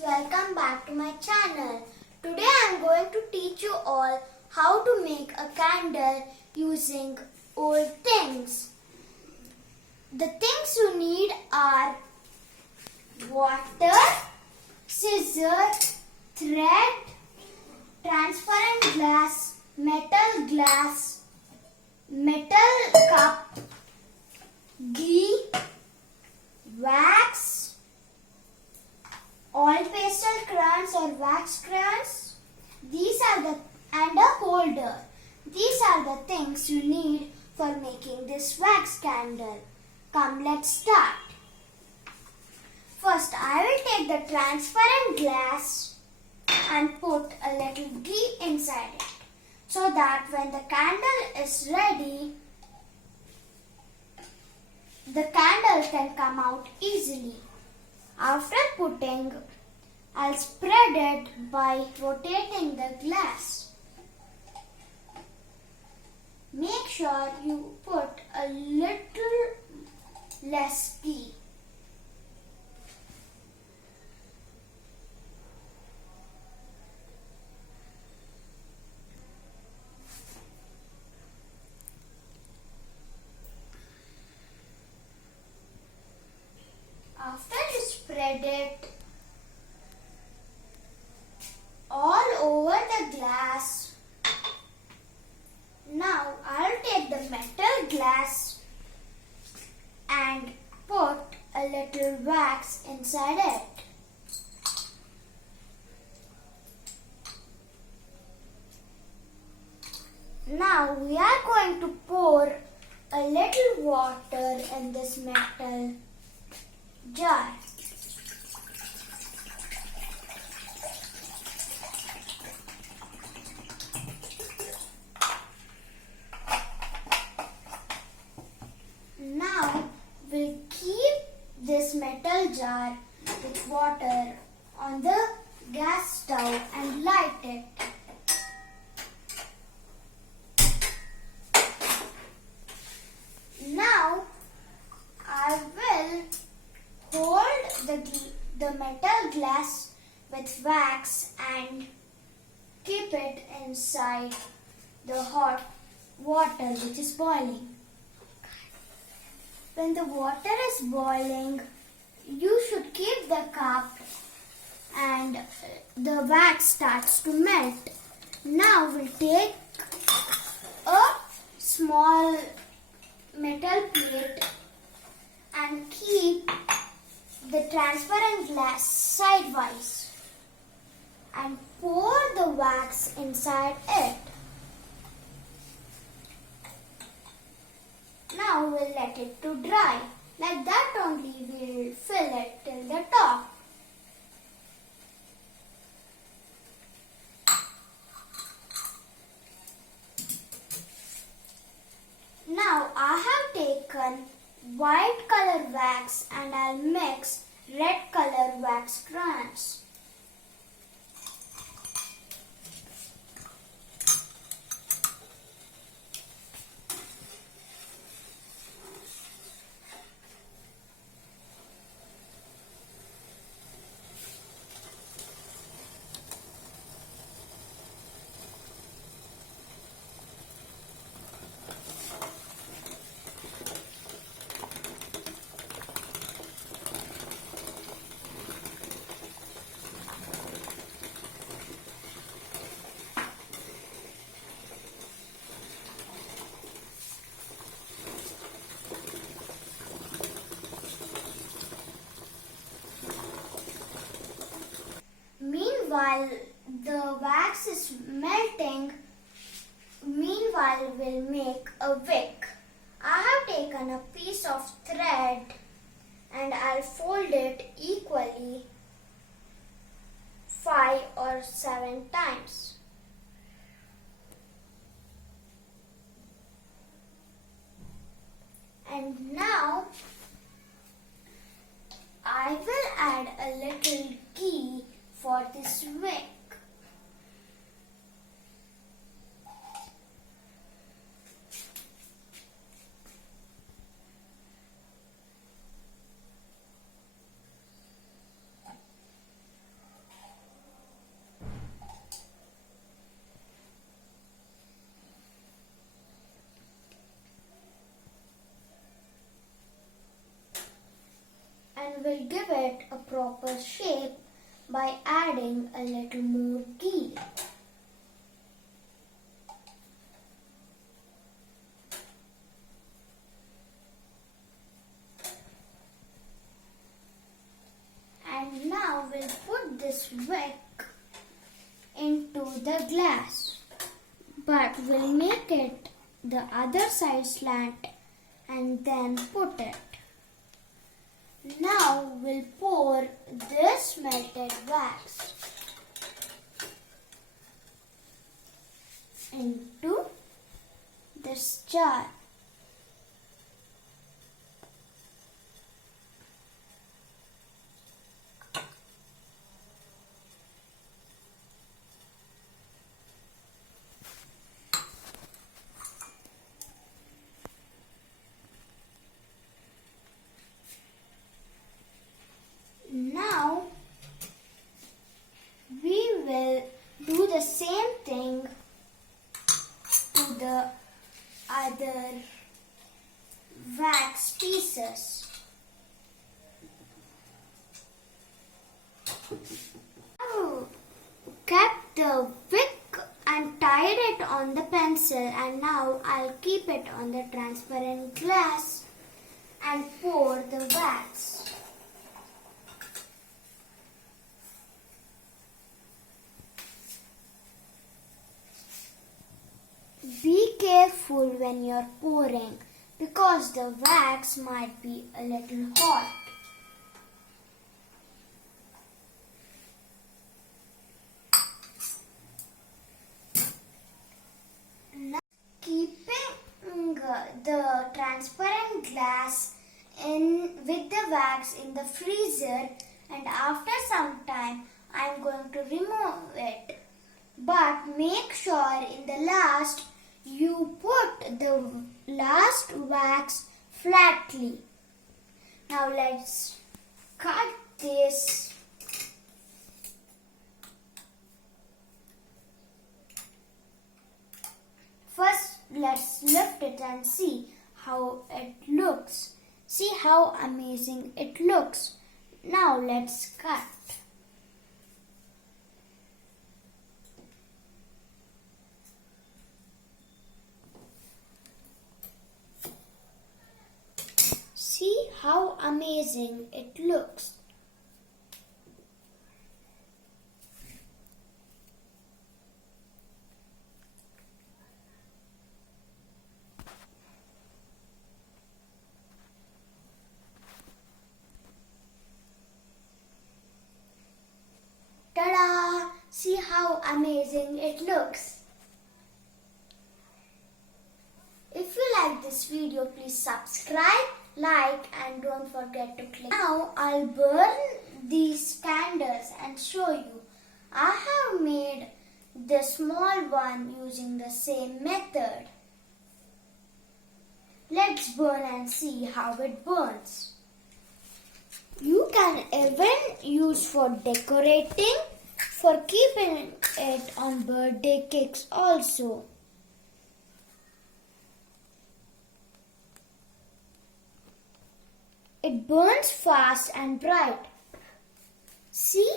welcome back to my channel. Today I am going to teach you all how to make a candle using old things. The things you need are water, scissors, thread, transparent glass, metal cup, ghee, wax, oil pastel crayons or wax crayons. And a holder. These are the things you need for making this wax candle. Come, let's start. First, I will take the transparent glass and put a little ghee inside it, so that when the candle is ready, the candle can come out easily. After putting, I'll spread it by rotating the glass. Make sure you put a little less ghee. After you spread it all over the glass, now I'll take the metal glass and put a little wax inside it. Now we are going to pour a little water in this metal jar. Now we'll keep this metal jar with water on the gas stove and light it. Now I will hold the metal glass with wax and keep it inside the hot water which is boiling. When the water is boiling, you should keep the cup and the wax starts to melt. Now we'll take a small metal plate and keep the transparent glass sidewise and pour the wax inside it. Now we'll let it to dry. Like that only we'll fill it till the top. Now I have taken white color wax and I'll mix red color wax crayons. While the wax is melting, we'll make a wick. I have taken a piece of thread and I'll fold it equally 5 or 7 times. And now I will add a little ghee for this wick. give it a proper shape by adding a little more ghee. And now we'll put this wick into the glass, but we'll make it the other side slant and then put it. Now we'll pour this melted wax into this jar. Now we will do the same thing to the other wax pieces. I kept the wick and tied it on the pencil, and now I'll keep it on the transparent glass and pour the wax. Be careful when you're pouring because the wax might be a little hot. Now, keeping the transparent glass in with the wax in the freezer, and after some time I'm going to remove it. But make sure in the last you put the last wax flatly. Now let's cut this. First let's lift it and see how it looks. See how amazing it looks. Now let's cut. See how amazing it looks. Ta-da! See how amazing it looks. If you like this video, please subscribe, like, and don't forget to click. Now I'll burn these candles and show you. I have made the small one using the same method. Let's burn and see how it burns. You can even use for decorating, for keeping it on birthday cakes also. It burns fast and bright. See?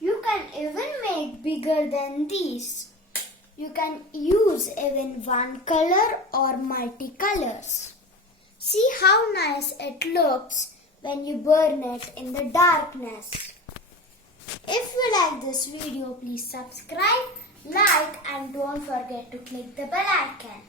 You can even make bigger than these. You can use even one color or multicolors. See how nice it looks when you burn it in the darkness. If you like this video, please subscribe, like, and don't forget to click the bell icon.